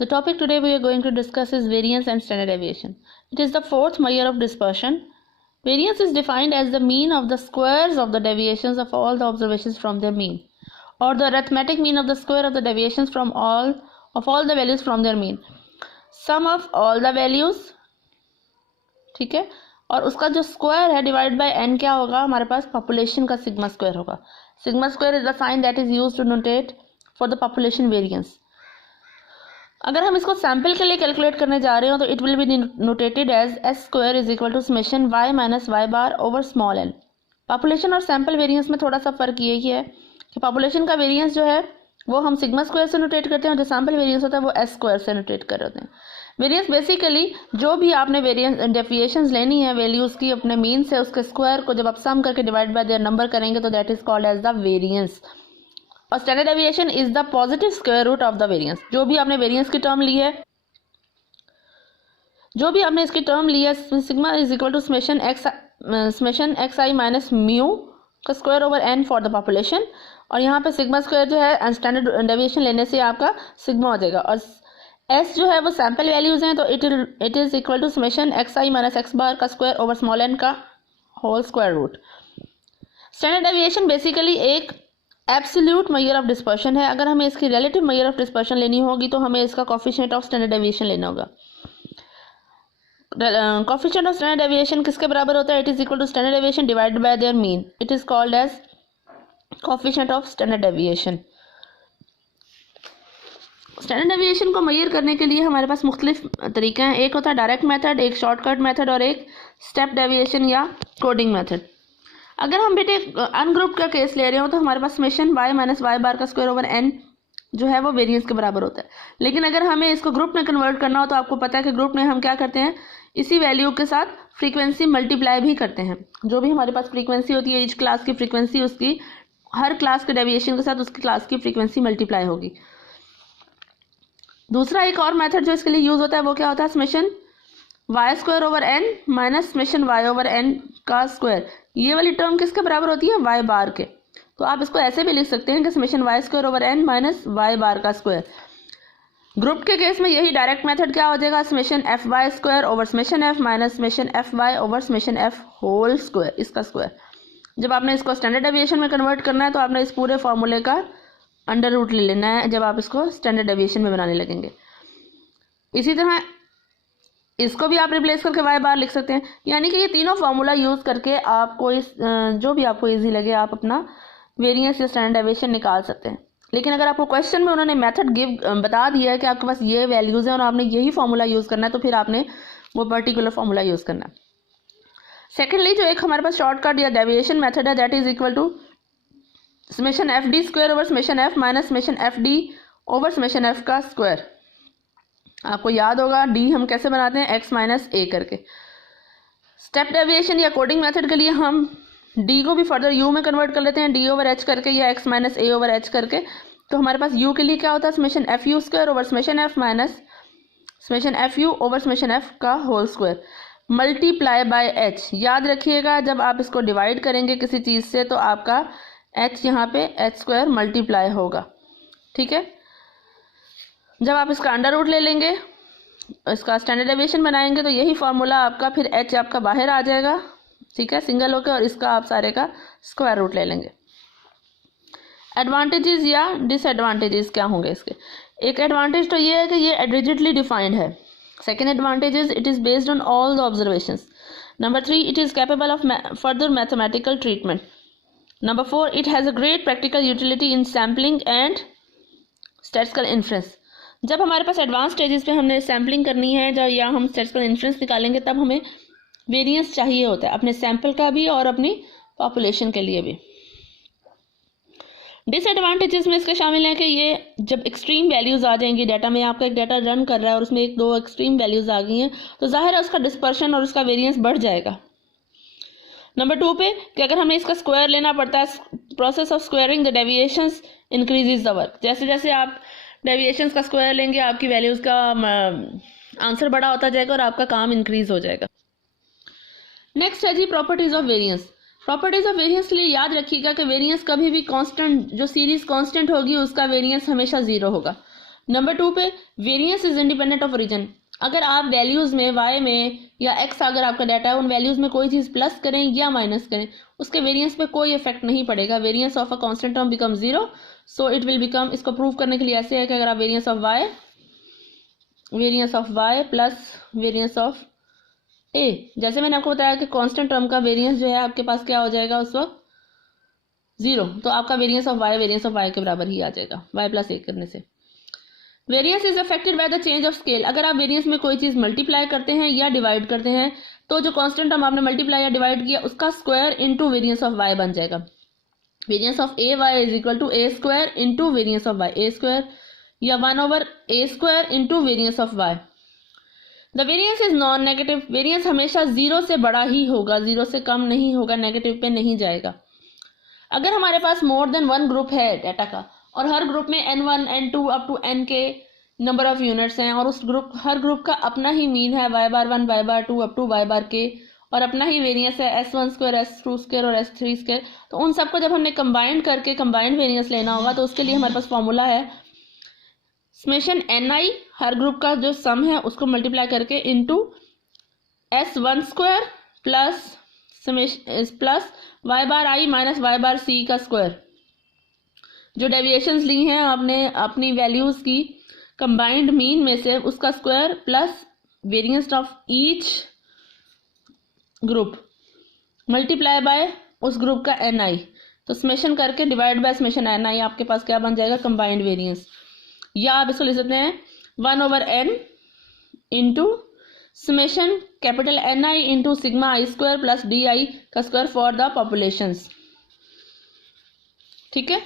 The topic today we are going to discuss is variance and standard deviation. It is the fourth measure of dispersion. Variance is defined as the mean of the squares of the deviations of all the observations from their mean, or the arithmetic mean of the square of the deviations from all the values from their mean. Sum of all the values, ठीक है, और उसका जो square है divide by n क्या होगा, हमारे पास पॉपुलेशन का सिग्मा स्क्वायर होगा. Sigma square is the sign that is used to notate for the population variance. अगर हम इसको सैंपल के लिए कैलकुलेट करने जा रहे हो तो it will be notated as S square is equal to summation Y minus Y bar over small N. Population और सैंपल वेरिएंस में थोड़ा सा फर्क ये ही है कि पॉपुलेशन का वेरिएंस जो है वो हम सिग्मा स्क्वायर से नोटेट करते हैं और जो सैंपल वेरिएंस होता है वो एस स्क्वायर से नोटेट कर होते हैं. वेरिएंस बेसिकली जो भी आपने वेरिएंस डेफिएशंस लेनी है वैल्यूज़ की अपने मीन से, उसके स्क्वायर को जब आप सम करके डिवाइड बाय देयर नंबर करेंगे तो that is called as the variance. और standard deviation is the positive square root of the variance. जो भी आपने वेरिएंस की टर्म ली है, जो भी आपने इसकी टर्म ली है, sigma is equal to summation X I minus mu का square over N for the population. और यहाँ पे सिग्मा स्क्वायर जो है स्टैंडर्ड डेविएशन लेने से आपका सिग्मा हो जाएगा. और एस जो है वो सैंपल वैल्यूज हैं तो it is equal to summation X I minus X bar का स्क्वायर ओवर स्मॉल एन का whole square root. Standard deviation basically एक एब्सोल्यूट मेजर ऑफ डिस्पर्शन है. अगर हमें इसकी रिलेटिव मेजर ऑफ डिस्पर्शन लेनी होगी तो हमें इसका कोफिशिएंट ऑफ स्टैंडर्ड डेविएशन लेना होगा. कोफिशिएंट ऑफ स्टैंडर्ड डेविएशन किसके बराबर होता है? It is equal to standard deviation divided by their mean. It is called as coefficient of standard deviation. Standard deviation को मेजर करने के लिए हमारे पास मुख्तलिफ तरीके हैं. एक होता है डायरेक्ट मेथड, एक शॉर्टकट मेथड और एक स्टेप डेविएशन या कोडिंग मेथड. अगर हम बेटे अनग्रुप का केस ले रहे हो तो हमारे पास summation Y minus Y bar का स्क्वायर ओवर एन जो है वो वेरिएंस के बराबर होता है. लेकिन अगर हमें इसको ग्रुप में कन्वर्ट करना हो तो आपको पता है कि ग्रुप में हम क्या करते हैं, इसी वैल्यू के साथ फ्रीक्वेंसी मल्टीप्लाई भी करते हैं. जो भी हमारे पास फ्रीक्वेंसी होती है, ईच क्लास की फ्रीक्वेंसी उसकी हर क्लास के डेविएशन के साथ उसकी क्लास की फ्रीक्वेंसी मल्टीप्लाई होगी. दूसरा एक और मेथड जो इसके लिए यूज होता है वो क्या होता है, summation Y square over N minus summation Y over N का स्क्वायर. ये वाली टर्म किसके बराबर होती है? वाई बार के. तो आप इसको ऐसे भी लिख सकते हैं कि summation Y square over N minus Y bar का स्क्वायर. ग्रुप के केस में यही डायरेक्ट मेथड क्या हो जाएगा, summation F Y square over summation F minus summation F Y over summation F whole square, इसका स्क्वायर. जब आपने इसको स्टैंडर्ड डेविएशन में कन्वर्ट करना है तो आपने इस पूरे फॉर्मूले का अंडर रूट ले लेना है जब आप इसको स्टैंडर्ड डेविएशन में बनाने लगेंगे. इसी तरह इसको भी आप रिप्लेस करके वाई बार लिख सकते हैं. यानी कि ये तीनों फार्मूला यूज़ करके आपको इस जो भी आपको इजी लगे आप अपना वेरिएंस या स्टैंडर्ड डेविएशन निकाल सकते हैं. लेकिन अगर आपको क्वेश्चन में उन्होंने मेथड बता दिया है कि आपके पास ये वैल्यूज़ हैं और आपने यही फार्मूला यूज़ करना है तो फिर आपने वो पर्टिकुलर फार्मूला यूज़ करना है. सेकेंडली जो एक हमारे पास शॉर्टकट या डेविएशन मेथड है that is equal to summation F D square over summation F minus summation F D over summation F का स्क्वायर. आपको याद होगा डी हम कैसे बनाते हैं, एक्स माइनस ए करके. स्टेप डेविएशन या कोडिंग मेथड के लिए हम डी को भी फर्दर यू में कन्वर्ट कर लेते हैं, डी ओवर एच करके या एक्स माइनस ए ओवर एच करके. तो हमारे पास यू के लिए क्या होता है, summation F U square over summation F minus summation F U over summation F का whole square multiply by H. याद रखिएगा जब आप इसको डिवाइड करेंगे किसी चीज़ से तो आपका एच यहाँ पे एच स्क्वायर मल्टीप्लाई होगा. ठीक है, जब आप इसका अंडर रूट ले लेंगे, इसका स्टैंडर्ड डेविएशन बनाएंगे तो यही फार्मूला आपका फिर एच आपका बाहर आ जाएगा. ठीक है, सिंगल होकर, और इसका आप सारे का स्क्वायर रूट ले लेंगे. एडवांटेजेस या डिसएडवांटेजेस क्या होंगे इसके? एक एडवांटेज तो ये है कि ये रिजिडली डिफाइंड है. Second advantage is it is based on all the observations. Number 3 it is capable of further mathematical treatment. Number 4 it has a great practical utility in sampling and statistical inference. जब हमारे पास advance stages पे हमने sampling करनी है जब या हम statistical inference निकालेंगे तब हमें वेरिएंस चाहिए होता है अपने सैंपल का भी और अपनी पॉपुलेशन के लिए भी. डिसएडवांटेजेस में इसके शामिल हैं कि ये जब एक्सट्रीम वैल्यूज़ आ जाएंगी डाटा में, आपका एक डाटा रन कर रहा है और उसमें एक दो एक्सट्रीम वैल्यूज़ आ गई हैं तो जाहिर है उसका डिस्पर्शन और उसका वेरिएंस बढ़ जाएगा. नंबर 2 पे कि अगर हमें इसका स्क्वायर लेना पड़ता है, process of squaring the deviations increases the work. जैसे जैसे आप डेविएशंस का स्क्वायर लेंगे आपकी वैल्यूज़ का आंसर बड़ा होता जाएगा और आपका काम इंक्रीज हो जाएगा. नेक्स्ट है जी properties of variance. Properties of variance के लिए याद रखिएगा कि वेरिएंस कभी भी कांस्टेंट, जो सीरीज कांस्टेंट होगी उसका वेरिएंस हमेशा 0 होगा. नंबर 2 पे variance is independent of origin. अगर आप वैल्यूज़ में y में या x अगर आपका डाटा है उन वैल्यूज़ में कोई चीज़ प्लस करें या माइनस करें उसके वेरिएंस पे कोई इफेक्ट नहीं पड़ेगा। Variance of a constant term become 0, so it will become, इसको प्रूव करने के लिए ऐसे है कि अगर आप variance of y plus variance of a, जैसे मैंने आपको बताया कि कांस्टेंट टर्म का वेरिएंस जो है आपके पास क्या हो जाएगा उस वक्त 0, तो आपका वेरिएंस ऑफ y के बराबर ही आ जाएगा y प्लस 1 करने से। Variance is affected by the change of scale. अगर आप वेरिएंस में कोई चीज़ मल्टीप्लाई करते हैं या डिवाइड करते हैं तो जो कांस्टेंट टर्म आपने मल्टीप्लाई या डिवाइड किया उसका square into variance of y बन जाएगा। Variance of A Y is equal to A square into variance of Y, A square या 1/a square into variance of y। The variance is non negative. Variance हमेशा 0 से बड़ा ही होगा, 0 से कम नहीं होगा, नेगेटिव पे नहीं जाएगा। अगर हमारे पास मोर देन वन ग्रुप है डाटा का और हर ग्रुप में n1 n2 up to n के नंबर ऑफ यूनिट्स हैं और उस हर ग्रुप का अपना ही मीन है y⁻1 y⁻2 up to y⁻k और अपना ही वेरिएंस है s1 स्क्वायर s2 स्क्वायर और s3 स्क्वायर, तो उन सबको जब हमने कंबाइंड करके कंबाइंड वेरिएंस लेना होगा तो उसके लिए हमारे पास फॉर्मूला है समेशन ni, हर ग्रुप का जो सम है उसको मल्टीप्लाई करके into s1 square plus y⁻i minus y⁻c का स्क्वायर। जो डेविएशंस ली हैं आपने अपनी वैल्यूज़ की कंबाइंड मीन में से उसका square plus variance of each group multiply by उस ग्रुप का ni, तो समेशन करके डिवाइड बाय समेशन ni आपके पास क्या बन जाएगा कंबाइंड वेरिएंस। या आप इसको लिख सकते हैं 1/n into summation capital ni into sigma i square plus di का स्क्वायर फॉर द पॉपुलेशंस। ठीक है।